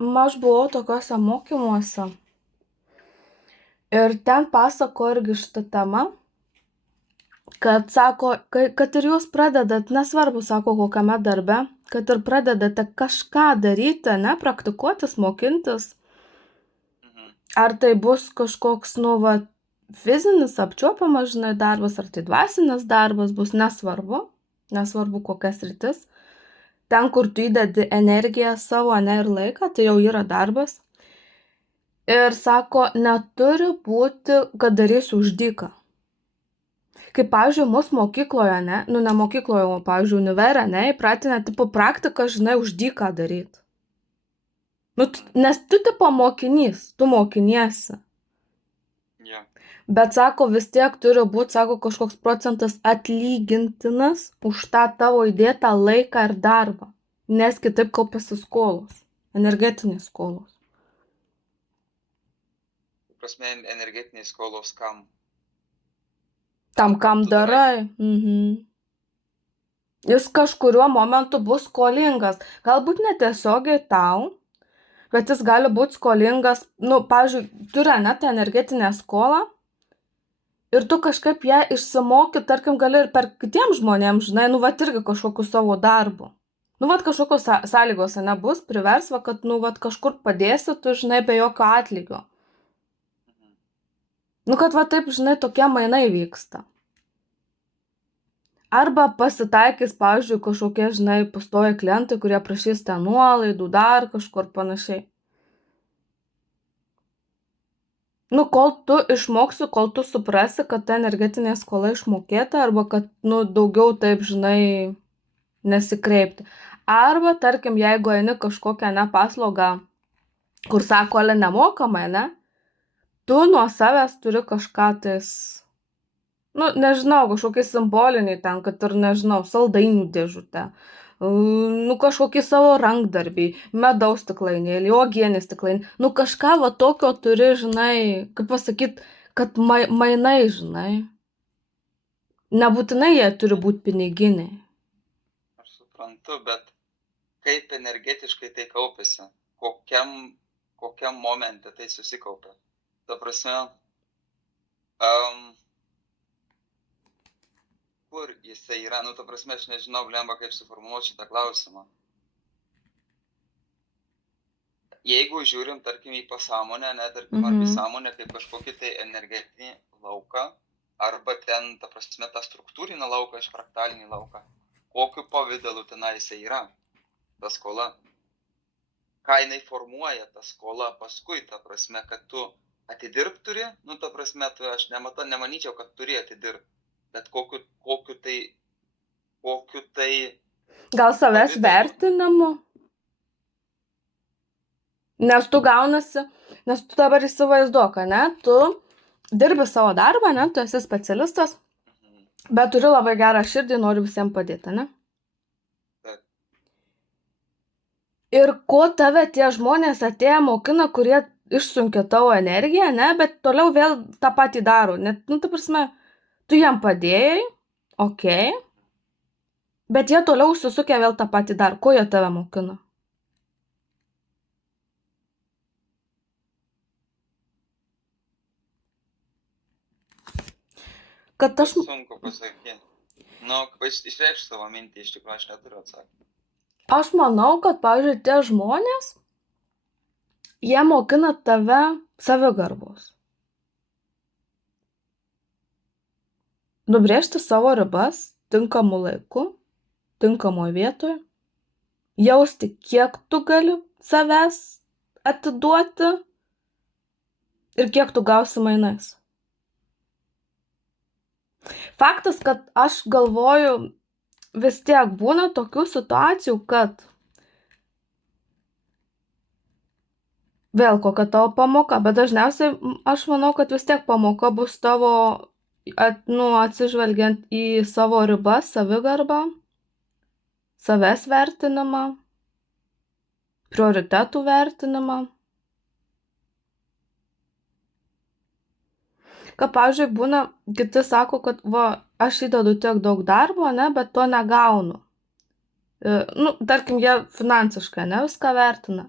aš buvau tokiuose mokymuose ir ten pasako irgi šitą temą, kad sako, kad ir jūs pradedat, nesvarbu, sako, kokiame darbe, kad ir pradedate kažką daryti, ne, praktikuotis, mokintis, Mhm. ar tai bus kažkoks, nu, va, fizinis apčiuopiamas, žinai, darbas, ar tai dvasinis darbas, bus nesvarbu kokias rytis. Ten, kur tu įdedi energiją savo, ne, ir laiką, tai jau yra darbas. Ir sako, neturi būti, kad darysiu už dyką. Kaip, pavyzdžiui, mus mokykloje, ne, nu ne mokykloje, o, pavyzdžiui, univere, ne, įpratinę, tipo, praktiką, žinai, už dyką daryti. Nu, nes tu, tipo, mokinys, tu mokiniesi. Jo. Bet, sako, vis tiek turi būti, sako, kažkoks procentas atlygintinas už tą tavo įdėtą laiką ir darbą. Nes kitaip kaupiasi skolos, energetinės skolos. Prasme, energetiniai skolos kam? Tam, kam tu darai? darai. Mhm. Jis kažkuriuo momentu bus skolingas. Galbūt netiesiogiai tau, bet jis gali būti skolingas, nu, pavyzdžiui, turi net tą energetinę skolą ir tu kažkaip ją išsimoki, tarkim, gali ir per kitiems žmonėms, žinai, nu, vat irgi kažkokiu savo darbu. Nu, vat kažkokios sąlygos, nebus, privers, va, kad, nu, vat kažkur padėsi, tu, žinai, be jokio atlygio. Mhm. Nu, kad va taip, žinai, tokie mainai vyksta. Arba pasitaikys, pavyzdžiui, kažkokie, žinai, pastoviai klientai, kurie prašys ten nuolaidų, dar kažkur panašiai. Nu, kol tu išmoksi, kol tu suprasi, kad ta energetinė skola išmokėta, arba kad, nu, daugiau taip, žinai, nesikreipti. Arba, tarkim, jeigu eini kažkokią nepaslaugą, kur sako, ale nemokamai, ne, tu nuo savęs turi kažką tais, nu, nežinau, kažkokie simboliniai ten, kad ir, nežinau, saldainių dėžutę, nu, kažkokį savo rankdarbį, medaus stiklainėlį, uogienės stiklainį, nu, kažką va tokio turi, žinai, kaip pasakyt, kad mainai, žinai. Nebūtinai jie turi būti piniginiai. Aš suprantu, bet kaip energetiškai tai kaupiasi? Kokiam momente tai susikaupia? Ta prasme, kur jisai yra? Nu, ta prasme, aš nežinau, blemba, kaip suformuoti šitą klausimą. Jeigu žiūrim, tarkim, į pasąmonę, ne, tarkim, arba į sąmonę kaip kažkokį tai energetinį lauką, arba ten, ta prasme, tą struktūrinį lauką, iš fraktalinį lauką, kokiu pavydalu tenai jisai yra, ta skola. Ką jinai formuoja, ta skola paskui, ta prasme, kad tu atidirbt turi, nu, ta prasme, tu, aš nemanyčiau, kad turi atidirbt, bet kokiu tai... Gal savęs vertinimu? Nes tu gaunasi, nes tu dabar įsivaizduok, ne, tu dirbi savo darbą, ne, tu esi specialistas, bet turi labai gerą širdį, nori visiems padėti, ne? Taip. Ir ko tave tie žmonės atėję mokina, kurie išsunkia tavo energiją, ne, bet toliau vėl tą patį daro, net, nu, ta prasme, tu jam padėjai, okei, bet jie toliau užsisukę vėl tą patį daro, ko jie tave mokina? Kad aš... Sunku pasakyti. Nu, išreikšti savo mintį, iš tikrųjų, aš neturiu atsakymą. Aš manau, kad, pavyzdžiui, tie žmonės, jie mokina tave savigarbos. Nubrėžti savo ribas tinkamu laiku, tinkamoje vietoje, jausti, kiek tu gali savęs atiduoti ir kiek tu gausi mainais. Faktas, kad aš galvoju, vis tiek būna tokių situacijų, kad vėl kokia tavo pamoka, bet dažniausiai aš manau, kad vis tiek pamoka bus tavo, nu, atsižvelgiant į savo ribas, savigarbą, savęs vertinimą, prioritetų vertinimą. Kad, pavyzdžiui, būna, kiti sako, kad, va, aš įdedu tiek daug darbo, ne, bet to negaunu. Nu, tarkim, jie finansiškai, ne, viską vertina.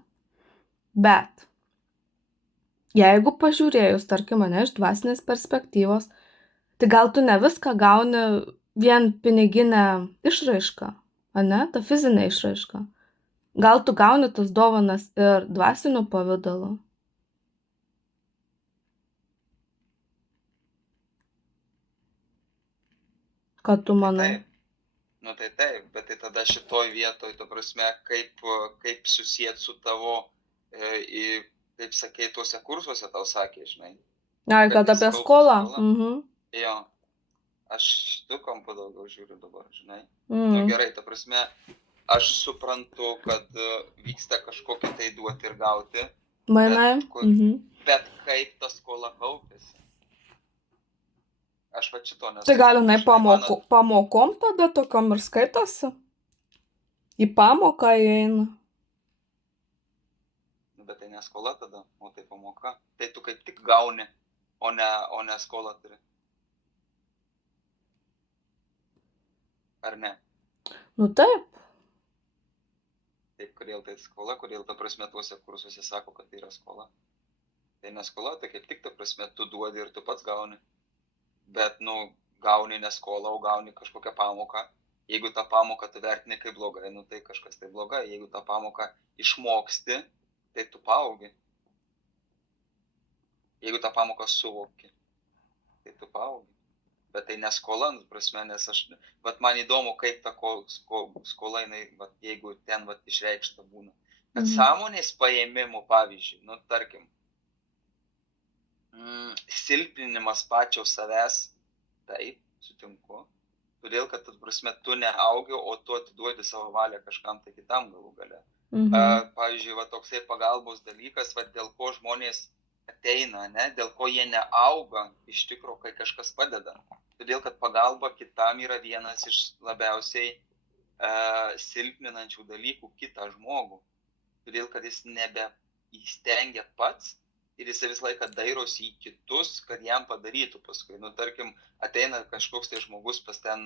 Bet jeigu pažiūrėjus, tarkim, ane, iš dvasinės perspektyvos, tai gal tu ne viską gauni vien piniginę išraišką, ane, tą fizinę išraišką. Gal tu gauni tas dovanas ir dvasiniu pavidalu. Ką tu manai? Taip. Nu tai taip, bet tai tada šitoj vietoj, ta prasme, kaip susijęs su tavo, kaip sakei, tuose kursuose tau sakė, žinai. Ai, kad apie skolą? Jo, aš šitų kampų daugiau žiūriu dabar, žinai. Nu gerai, ta prasme, aš suprantu, kad vyksta kažkokie tai duoti ir gauti, Mainai? bet kaip ta skola kaupėsi? Aš va šito nesu. Tai gal jinai pamokom tada tokiom ir skaitosi? Į pamoką įeina. Bet tai ne skola tada, o tai pamoka. Tai tu kaip tik gauni, o ne skolą turi. Ar ne? Nu taip. Taip, kodėl tai skola, kodėl ta prasme tuose kursuose sako, kad tai yra skola. Tai ne skola, tai kaip tik ta prasme tu duodi ir tu pats gauni. Bet, nu, gauni ne skolą, o gauni kažkokią pamoką. Jeigu tą pamoką tu vertini kaip blogai, nu tai kažkas tai blogai. Jeigu tą pamoką išmoksti, tai tu paaugi. Jeigu tą pamoką suvoki, tai tu paaugi. Bet tai ne skola, nu, prasme, nes vat man įdomu, kaip ta skola, jeigu ten išreikšta būna. Kad sąmonės paėmimų, pavyzdžiui, nu, tarkim, silpninimas pačio savęs, taip, sutinku. Todėl, kad, prasme, tu neaugi, o tu atiduodi savo valią kažkam tai kitam galų gale. Pavyzdžiui, toksai pagalbos dalykas, dėl ko žmonės ateina, ne, dėl ko jie neauga iš tikro, kai kažkas padeda. Todėl, kad pagalba kitam yra vienas iš labiausiai silpninančių dalykų kitą žmogų. Todėl, kad jis nebeįstengia pats ir jis visą laiką dairosi į kitus, kad jam padarytų paskui. Nu, tarkim, ateina kažkoks tai žmogus pas ten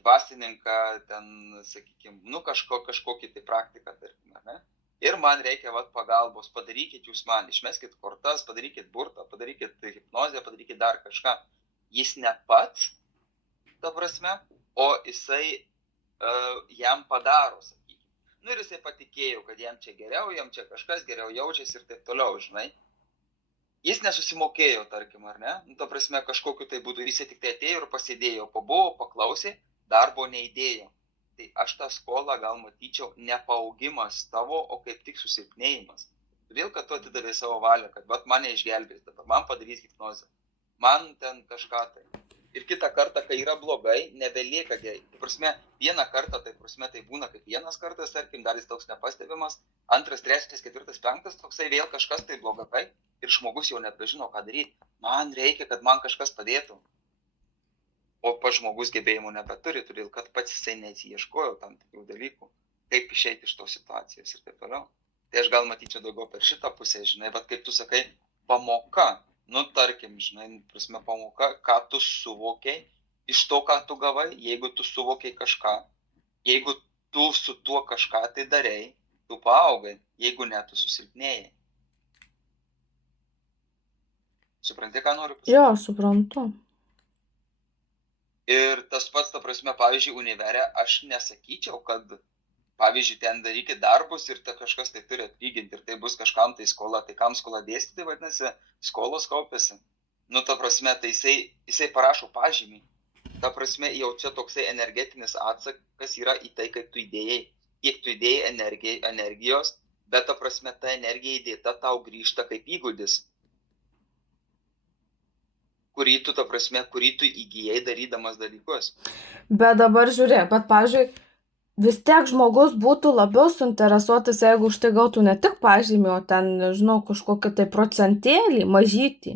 dvasininką, ten, sakykime, nu, kažkokį tai praktiką, tarkim, ne? Ir man reikia pagalbos, padarykit jūs man, išmeskit kortas, padarykit burtą, padarykit hipnozę, padarykit dar kažką. Jis ne pats, ta prasme, o jisai jam padaro, sakykime. Nu, ir jisai patikėjo, kad jam čia geriau, jam čia kažkas geriau jaučiasi ir taip toliau, žinai. Jis nesusimokėjo, tarkim, ar ne? Nu, ta prasme, kažkokiu tai būdu, jis tik tai atėjo ir pasėdėjo, pabuvo, paklausė, darbo neįdėjo. Tai aš tą skolą gal matyčiau ne paaugimas tavo, o kaip tik susilpnėjimas. Todėl, kad tu atidavai savo valią, kad mane išgelbės dabar, man padarys hipnozę, man ten kažką tai. Ir kitą kartą, kai yra blogai, nebelieka gerai. Tai prasme, vieną kartą, tai prasme, tai būna kaip vienas kartas, tarkim, dar jis toks nepastebimas, antras, trečias, ketvirtas, penktas, toksai vėl kažkas tai blogai ir žmogus jau nebežino, ką daryti. Man reikia, kad man kažkas padėtų. O pats žmogus gebėjimų nebeturi, todėl kad pats jisai nesiieškojo tam tikrų dalykų, kaip išeiti iš tos situacijos ir taip toliau. Tai aš gal matyčiau daugiau per šitą pusę, žinai, bet kaip tu sakai, pamoka. Nu, tarkim, žinai, prasme, pamoka, ką tu suvokiai iš to, ką tu gavai, jeigu tu suvokiai kažką, jeigu tu su tuo kažką tai darei, tu paaugai, jeigu ne, tu susilpnėjai. Supranti, ką noriu pasakyti? Jo, suprantu. Ir tas pats, ta prasme, pavyzdžiui, univere, aš nesakyčiau, kad, pavyzdžiui, ten darykit darbus ir kažkas tai turi atlyginti ir tai bus kažkam tai skola. Tai kam skola dėsti, tai vadinasi, skolos kaupėsi. Nu, ta prasme, tai jisai parašo pažymį. Ta prasme, jau čia toksai energetinis atsakas yra į tai, kaip tu įdėjai. Kiek tu įdėjai energijos, bet ta prasme, ta energija įdėta tau grįžta kaip įgūdis. Kurį tu įgyjai darydamas dalykus. Bet dabar žiūrėk, bet, pavyzdžiui, vis tiek žmogus būtų labiau suinteresuotas, jeigu už tai gautų ne tik pažymį, o ten, nežinau, kažkokį tai procentėlį, mažytį.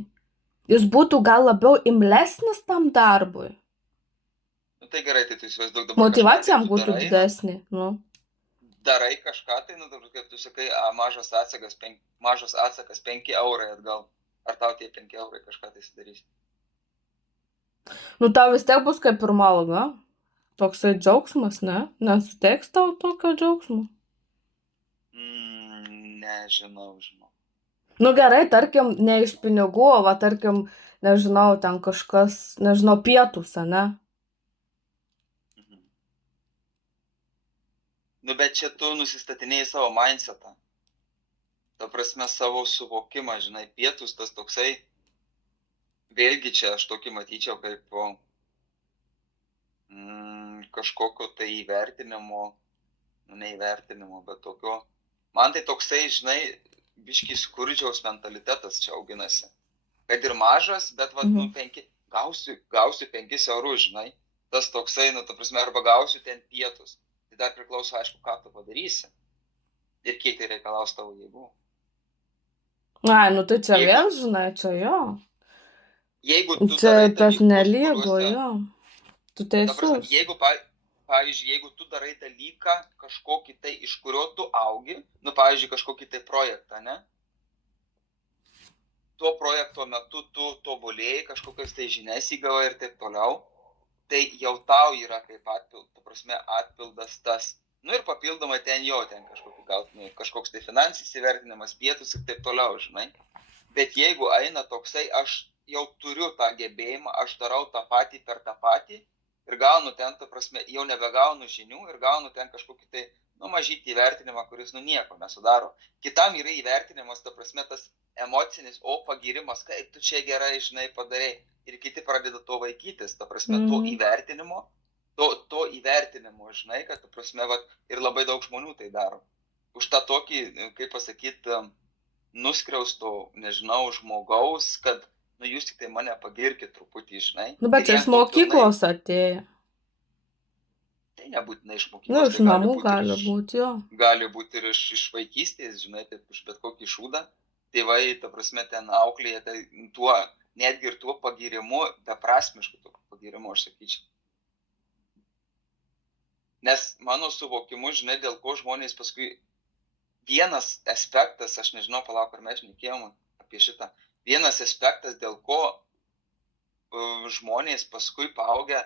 Jis būtų gal labiau imlesnis tam darbui. Nu tai gerai, tai tu įsivaizduok dabar. Motyvacija jam būtų didesnė, nu. Darai kažką, tai, nu, dabar, kaip tu sakai, mažas atsakas 5 eurai atgal. Ar tau tie 5 eurai kažką tai sudarys? Nu, tau vis tiek bus kaip pirma alga. Toksai džiaugsmas, ne? Nesuteiks tau tokio džiaugsmo? nežinau. Nu gerai, tarkim, ne iš pinigų, o va, tarkim, nežinau, ten kažkas, nežinau, pietus, ane? Mhm. Nu, bet čia tu nusistatinėjai savo mindsetą. Ta prasme, savo suvokimą, žinai, pietus tas toksai, vėlgi čia aš tokį matyčiau kaip kažkokio tai įvertinimo, nu neįvertinimo, bet tokio, man tai toksai, žinai, biški skurdžiaus mentalitetas čia auginasi. Kad ir mažas, bet vat, nu, gausiu 5 eurus, žinai, tas toksai, nu, ta prasme, arba gausiu ten pietus. Tai dar priklauso, aišku, ką tu padarysi ir kiek tai reikalaus tavo jėgų. Ai, nu tai čia vėl, žinai, čia jo. Jeigu tu Čia darai tas dalykus, nelygu, kuriuose, jo. Tu ta prasme, teisus. jeigu, pavyzdžiui, jeigu tu darai dalyką kažkokį tai, iš kurio tu augi, nu, pavyzdžiui, kažkokį tai projektą, ne? Tuo projekto metu tu tobulėjai, kažkokias tai žinias įgavai ir taip toliau, tai jau tau yra kaip atpildas tas. Nu ir papildomai ten kažkoks tai finansinis įvertinimas, pietus ir taip toliau, žinai. Bet jeigu eina toksai, aš jau turiu tą gebėjimą, aš darau tą patį per tą patį ir gaunu ten, ta prasme, jau nebegaunu žinių ir gaunu ten kažkokį tai, nu, mažytį įvertinimą, kuris, nu, nieko nesudaro. Kitam yra įvertinimas, ta prasme, tas emocinis, pagirimas, kaip tu čia gerai, žinai, padarai. Ir kiti pradeda to vaikytis, ta prasme, to įvertinimo, žinai, kad, ta prasme, vat, ir labai daug žmonių tai daro. Už tą tokį, kaip pasakyti, nuskriausto, nežinau, žmogaus, kad, nu, jūs tik tai mane pagirkit truputį, žinai. Nu, bet čia iš mokyklos atėjo. Tai nebūtinai iš mokyklos. Nu, iš tai namų gali būti, jo. Gali būti ir iš vaikystės, žinai, taip, iš bet kokį šūdą. Tėvai, ta prasme, ten auklėje, tai tuo, netgi ir tuo pagirimu, beprasmišku tuo pagirimu, aš sakyčiau. Nes mano suvokimu, žinai, dėl ko žmonės paskui, vienas aspektas, aš nežinau, palauk, ar mes šnekėjom apie šitą, vienas aspektas, dėl ko žmonės paskui paaugę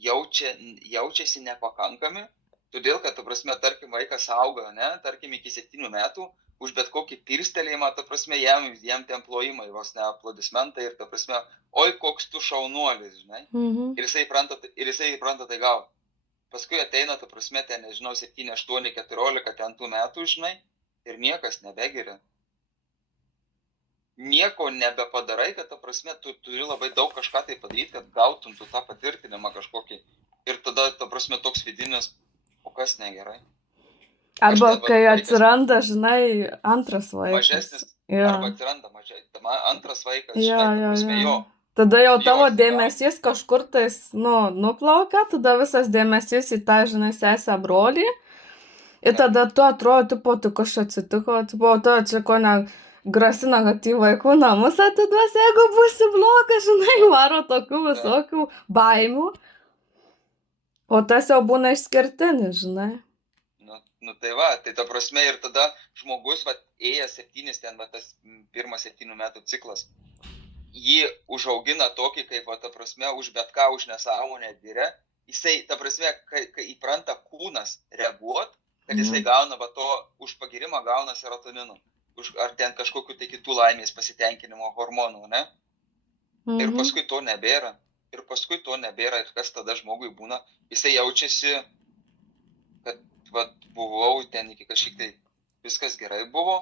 jaučiasi nepakankami, todėl, kad, ta prasme, tarkim, vaikas auga, ne, tarkim, iki 7 metų, už bet kokį pirstelėjimą, ta prasme, jam ten plojimai, vos ne aplodismentai ir, ta prasme, oi, koks tu šaunuolis, žinai. Ir jisai įpranta tai gauti. Paskui ateina, ta prasme, ten, nežinau, 7, 8, 14 ten tų metų, žinai, ir niekas nebegiria. Nieko nebepadarai, kad, ta prasme, tu turi labai daug kažką tai padaryti, kad gautum tu tą patvirtinimą kažkokį. Ir tada, ta prasme, toks vidinis, o kas negerai. Arba kai atsiranda, žinai, antras vaikas. Mažesnis, arba atsiranda antras vaikas, žinai, ta prasme, jo. Tada jau tavo dėmesys kažkur tais, nu, nuplaukia, tada visas dėmesys į tą, žinai, sesę brolį. Ir tada tu atrodo, tipo, tai kas čia atsitiko, tipo, tu čia ko ne grasina, kad į vaikų namus atiduos, jeigu būsi blogas, žinai, varo tokių visokių baimių. O tas jau būna išskirtinis, žinai. Nu tai va, tai ta prasme ir tada žmogus, va, ėjęs 7, ten, va, tas pirmas 7 metų ciklas, jį užaugina tokį, kaip, va, ta prasme, už bet ką, už nesąmonę dirė, jisai, ta prasme, kai įpranta kūnas reaguot, kad jisai gauna, va, to už pagirimą gauna serotonino, ar ten kažkokiu tai kitų laimės pasitenkinimo hormonų, ne? Ir paskui to nebėra. Ir kas tada žmogui būna, jisai jaučiasi, kad, va, buvau ten iki kažkiek tai viskas gerai buvo,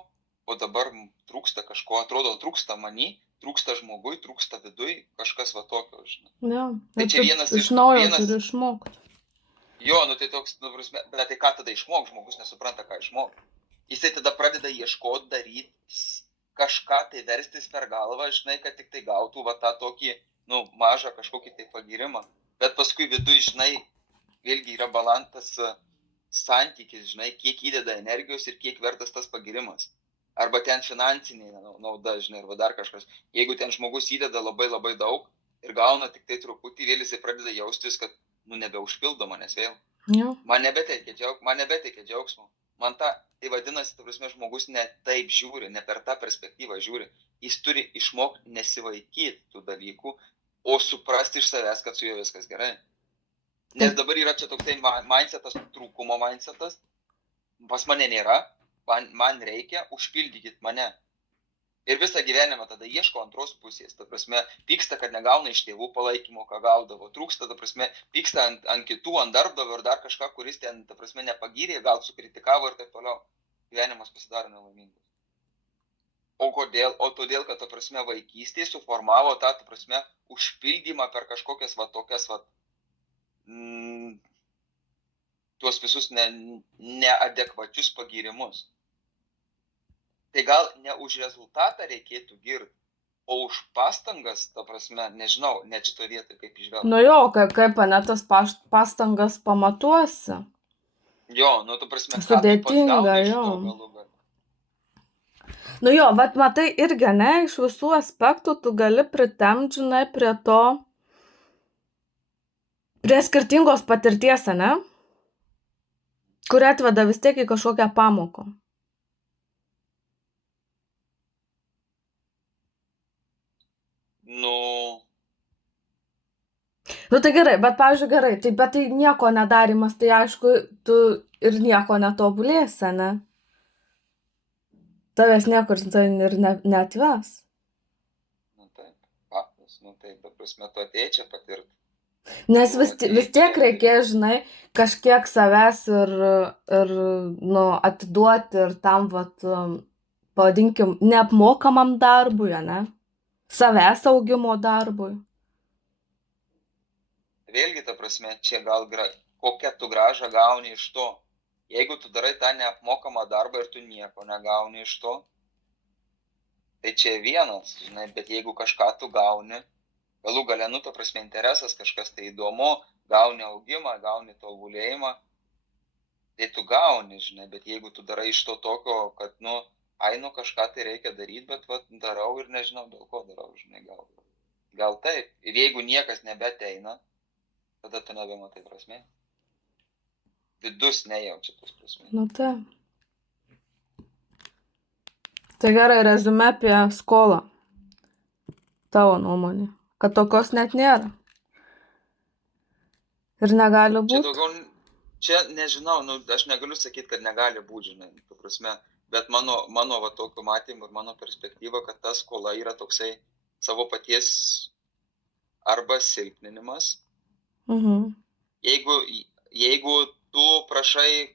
o dabar trūksta kažko, atrodo, trūksta many, trūksta žmogui, trūksta viduj, kažkas va tokio, žinai. Ja, tai čia iš naujo turi išmokti. Jo, nu tai toks, nu, prasme, bet tai ką tada išmok, žmogus nesupranta, ką išmok. Jisai tada pradeda ieškoti, daryti, kažką tai verstis per galvą, žinai, kad tik tai gautų va tą tokį, nu, mažą kažkokį tai pagirimą. Bet paskui viduj, žinai, vėlgi yra balansas, santykis, žinai, kiek įdeda energijos ir kiek vertas tas pagirimas. Arba ten finansinė nauda, žinai, arba dar kažkas. Jeigu ten žmogus įdeda labai labai daug ir gauna tik tai truputį, vėl jisai pradeda jaustis, kad, nu, nebeužpildo manęs vėl. Ja. Man nebeteikia džiaugsmo. Man tai vadinasi, ta prasme, žmogus ne taip žiūri, ne per tą perspektyvą žiūri. Jis turi išmokti nesivaikyti tų dalykų, o suprasti iš savęs, kad su juo viskas gerai. Nes dabar yra čia toksai mindsetas, trūkumo mindsetas. Pas mane nėra, man reikia, užpildykit mane. Ir visą gyvenimą tada ieško antros pusės, ta prasme, pyksta, kad negauna iš tėvų palaikymo, ką gaudavo, trūksta, ta prasme, pyksta ant kitų, ant darbdavio ir dar kažką, kuris ten, ta prasme, nepagyrė, gal sukritikavo ir taip toliau. Gyvenimas pasidaro nelaimingas. O kodėl? O todėl, kad, ta prasme, vaikystėje suformavo tą, ta prasme, užpildymą per kažkokias, va, tokias, va, tuos visus neadekvačius pagyrimus. Tai gal ne už rezultatą reikėtų girti, o už pastangas, ta prasme, nežinau, net šito vietoj kaip išvelgti. Nu jo, kaip ane tas pastangas pamatuosi. Jo, nu, tu prasme, sudėtinga, jo. Nu jo, bet matai irgi, ne, iš visų aspektų tu gali pritempt, žinai, prie to, prie skirtingos patirties, ne, kuri atveda vis tiek į kažkokią pamoką. Nu tai gerai, bet pavyzdžiui gerai, tai bet tai nieko nedarimas, tai aišku, tu ir nieko netobulėsi, ne? Tavęs niekur ir neatves. Nu taip, faktas, nu taip, ta prasme, tu atėjai čia patirti. Nes vis tiek reikės, žinai, kažkiek savęs ir nu, atiduoti ir tam, vat, pavadinkim, neapmokamam darbui, ne? Savęs augimo darbui. Vėlgi, ta prasme, čia gal kokią tu grąžą gauni iš to. Jeigu tu darai tą neapmokamą darbą ir tu nieko negauni iš to, tai čia vienas, žinai, bet jeigu kažką tu gauni, galų gale, nu, ta prasme, interesas, kažkas tai įdomu, gauni augimą, gauni tobulėjimą, tai tu gauni, žinai, bet jeigu tu darai iš to tokio, kad, nu, nu, kažką tai reikia daryti, bet, va, darau ir nežinau, dėl ko darau, žinai, gal taip. Ir jeigu niekas nebeteina, tada tu nebematai prasmės. Vidus nejaučia tos prasmės. Nu tai. Tai gerai, rezume apie skolą. Tavo nuomonė. Kad tokios net nėra. Ir negali būti. Čia nežinau, nu, aš negaliu sakyti, kad negali būti, žinai, tu prasme, bet mano va tokio matymo ir mano perspektyva, kad ta skola yra toksai savo paties arba silpninimas. Jeigu tu prašai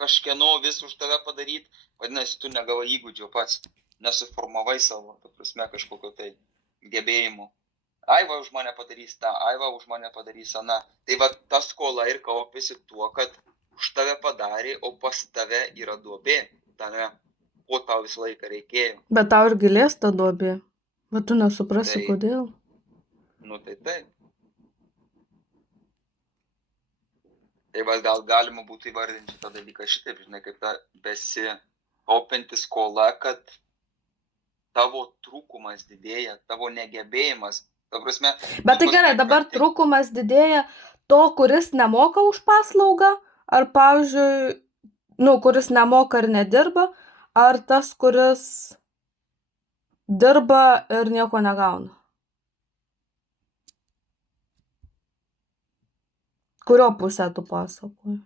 kažkieno vis už tave padaryti, vadinasi, tu negavai įgūdžio pats, nesuformavai savo, ta prasme, kažkokio tai gebėjimų. Aiva už mane padarys tą, Aiva už mane padarys aną. Tai va ta skola ir kaupiasi tuo, kad už tave padarė, o pas tave yra duobė, tame, ko tau visą laiką reikėjo. Bet tau ir gilės ta duobė, bet tu nesuprasi, kodėl. Nu tai taip. Tai gal galima būtų įvardinti šitą dalyką šitaip, žinai, kaip ta besikaupianti skola, kad tavo trūkumas didėja, tavo negebėjimas, ta prasme... Bet tai gerai, dabar trūkumas didėja to, kuris nemoka už paslaugą, ar, pavyzdžiui, nu, kuris nemoka ir nedirba, ar tas, kuris dirba ir nieko negauna? Kurio pusę tu pasakoji?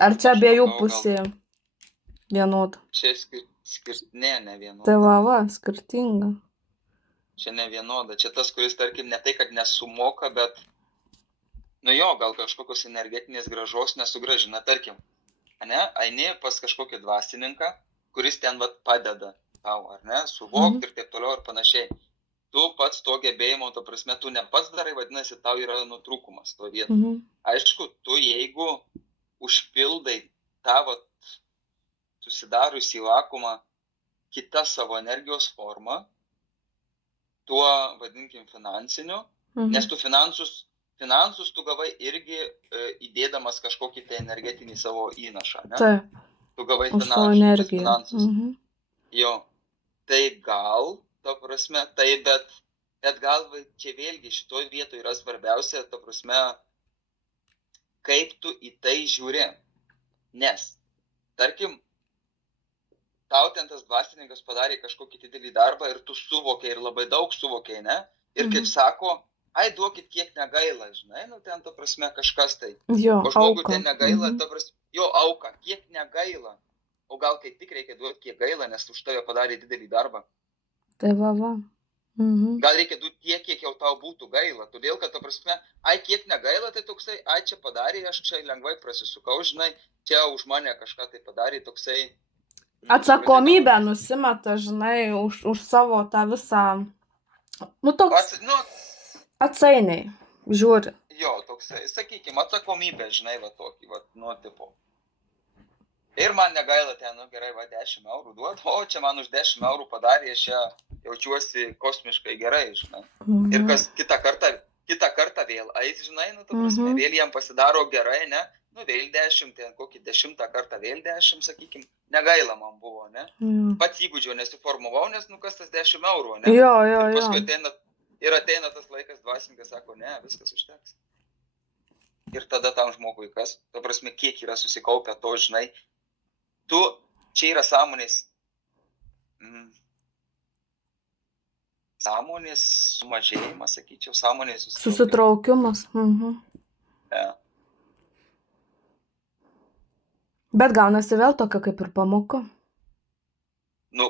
Ar čia abiejų pusė vienoda? Čia ne vienoda. Tai va, skirtinga. Čia ne vienoda. Čia tas, kuris, tarkim, ne tai, kad nesumoka, bet, nu jo, gal kažkokios energetinės grąžos nesugrąžina. Tarkim, ne, eini pas kažkokį dvasininką, kuris ten vat padeda tau, ar ne, suvokti ir taip toliau ir panašiai. Tu pats to gebėjimo, to prasme, tu ne pats darai, vadinasi, tau yra nutrūkumas to vietoj. Aišku, tu jeigu užpildai tą susidariusį vakumą kitą savo energijos formą, tuo, vadinkim, finansiniu, nes tu finansus tu gavai irgi įdėdamas kažkokį tai energetinį savo įnašą, ne? Taip, tu gavai finansus. Jo, tai gal... ta prasme, tai, bet gal čia vėlgi šitoj vietoj yra svarbiausia, ta prasme, kaip tu į tai žiūri. Nes, tarkim, tau ten tas dvasininkas padarė kažkokį didelį darbą ir tu suvokiai ir labai daug suvokiai, ne? Ir kaip sako, duokit kiek negaila, žinai, nu ten, ta prasme, kažkas tai. Jo, o žmogui ten negaila, ta prasme, jo auka, kiek negaila. o gal kaip tik reikia duoti kiek gaila, nes už tave padarė didelį darbą. Tai va. Mhm. Gal reikia duoti tiek, kiek jau tau būtų gaila, todėl, kad, ta prasme, kiek negaila, tai toksai, čia padarė, aš čia lengvai prasisukau, žinai, čia už mane kažką tai padarė, toksai... Atsakomybę nusimeta, žinai, už savo tą visą, toks atsainiai žiūri. Jo, toksai, sakykime, atsakomybė, žinai, va tokį, va, tipo. Ir man negaila ten, gerai, va, 10 eurų duot, o čia man už 10 eurų padarė, aš čia jaučiuosi kosmiškai gerai, žinai. Ir kas kitą kartą vėl ais, žinai, ta prasme, vėl jam pasidaro gerai, ne, vėl 10, ten kokį 10 kartą vėl 10, sakykim, negaila man buvo, ne. Pats įgūdžio nesiformavau, nes, kas tas 10 eurų, ne. Jo. Ir ateina tas laikas, dvasininkas sako, ne, viskas užteks. Ir tada tam žmogui kas, ta prasme, kiek yra susikaupę to, žinai, čia yra sąmonės sumažėjimas, sakyčiau, sąmonės susitraukimas. Ja. Bet gaunasi vėl tokia kaip ir pamoka.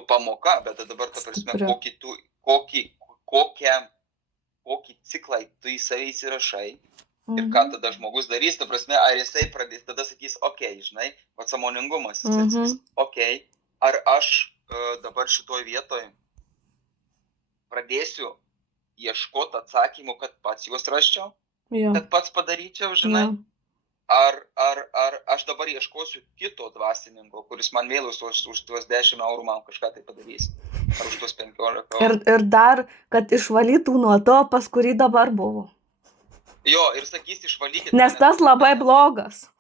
Pamoka, bet dabar, ta prasme, kokį ciklą tu į save įsirašai ir ką tada žmogus darys, ta prasme, ar jisai pradės, tada sakys, žinai, sąmoningumas, jisai sakys, ar aš dabar šitoj vietoj pradėsiu ieškoti atsakymų, kad pats juos raščiau, kad pats padaryčiau, žinai, ar aš dabar ieškosiu kito dvasininko, kuris man vėl už tuos 10 eurų man kažką tai padarys. Ar už tuos 15 eurų. Ir dar, kad išvalytų nuo to, pas kurį dabar buvo. Jo, ir sakys, išvalykit. Nes tas labai blogas.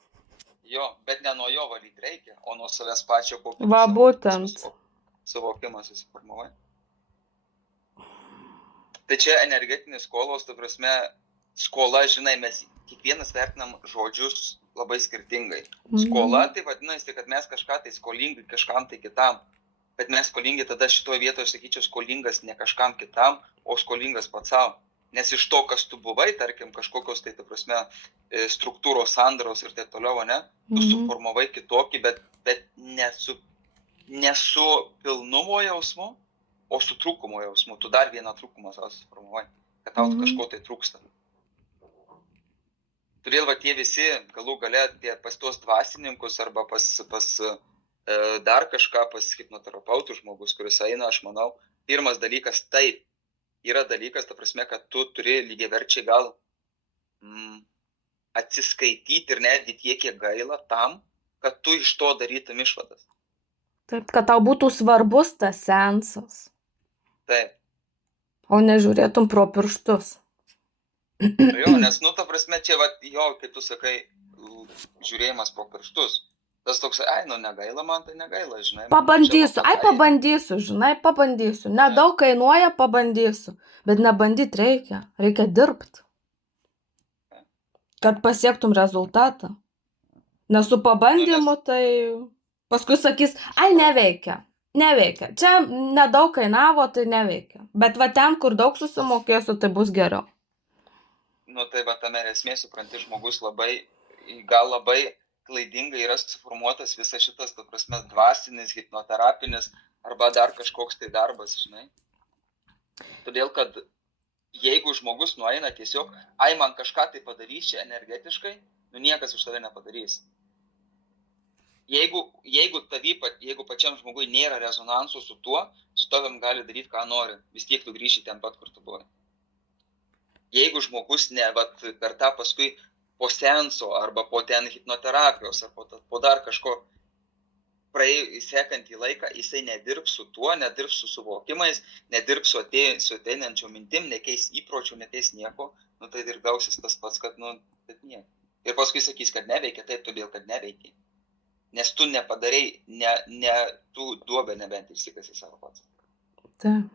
Jo, bet ne nuo jo valyti reikia, o nuo savęs pačio kokį būtent. Suvokimą susiformavai. Tai čia energetinės skolos, ta prasme, skola, žinai, mes kiekvienas vertinam žodžius labai skirtingai. Skola, tai vadinasi, kad mes kažką tai skolingi kažkam tai kitam. Bet mes skolingi tada šitoje vietoje, sakyčiau, skolingas ne kažkam kitam, o skolingas pats savo. Nes iš to, kas tu buvai, tarkim, kažkokios tai, ta prasme, struktūros, sandaros ir taip toliau, ne? Tu suformavai kitokį, bet ne su pilnumo jausmu, o su trūkumo jausmu. Tu dar vieną trūkumą savo suformavai, kad tau kažko tai trūksta. Todėl va tie visi, galų gale, pas tuos dvasininkus arba pas dar kažką, pas hipnoterapeutų žmogus, kuris eina, aš manau, pirmas dalykas, taip, yra dalykas, ta prasme, kad tu turi lygiaverčiai gal atsiskaityti ir netgi tiek, kiek gaila tam, kad tu iš to darytum išvadas. Taip, kad tau būtų svarbus tas seansas. Taip. O nežiūrėtum pro pirštus. Jo, nes, ta prasme, čia, kaip tu sakai, žiūrėjimas pro pirštus. Tas toks, negaila man, tai negaila, žinai. Pabandysiu, žinai, pabandysiu. Nedaug kainuoja, pabandysiu. Bet nebandyt reikia. Reikia dirbti. Kad pasiektum rezultatą. Nes su pabandymu, tai paskui sakys, neveikia. Neveikia. Čia nedaug kainavo, tai neveikia. Bet va ten, kur daug susimokėsiu, tai bus geriau. Tai va tame esmė, supranti, žmogus gal labai klaidingai yra suformuotas visas šitas, ta prasme, dvasinis, hipnoterapinis arba dar kažkoks tai darbas, žinai. Todėl, kad jeigu žmogus nueina tiesiog, man kažką tai padarys čia energetiškai, niekas už tave nepadarys. Jeigu pačiam žmogui nėra rezonanso su tuo, su tavim gali daryti, ką nori, vis tiek tu grįši ten pat, kur tu buvai. Jeigu žmogus per tą paskui po seanso arba po ten hipnoterapijos ar po dar kažko sekantį laiką, jisai nedirbs su tuo, nedirbs su suvokimais, nedirbs su ateinančio mintim, nekeis įpročių, nekeis nieko, tai ir gausis tas pats, kad, bet nieko. Ir paskui sakys, kad neveikia, taip, todėl, kad neveikia. Nes tu nepadarei, tu duobę nebent išsikasi savo pats. Taip.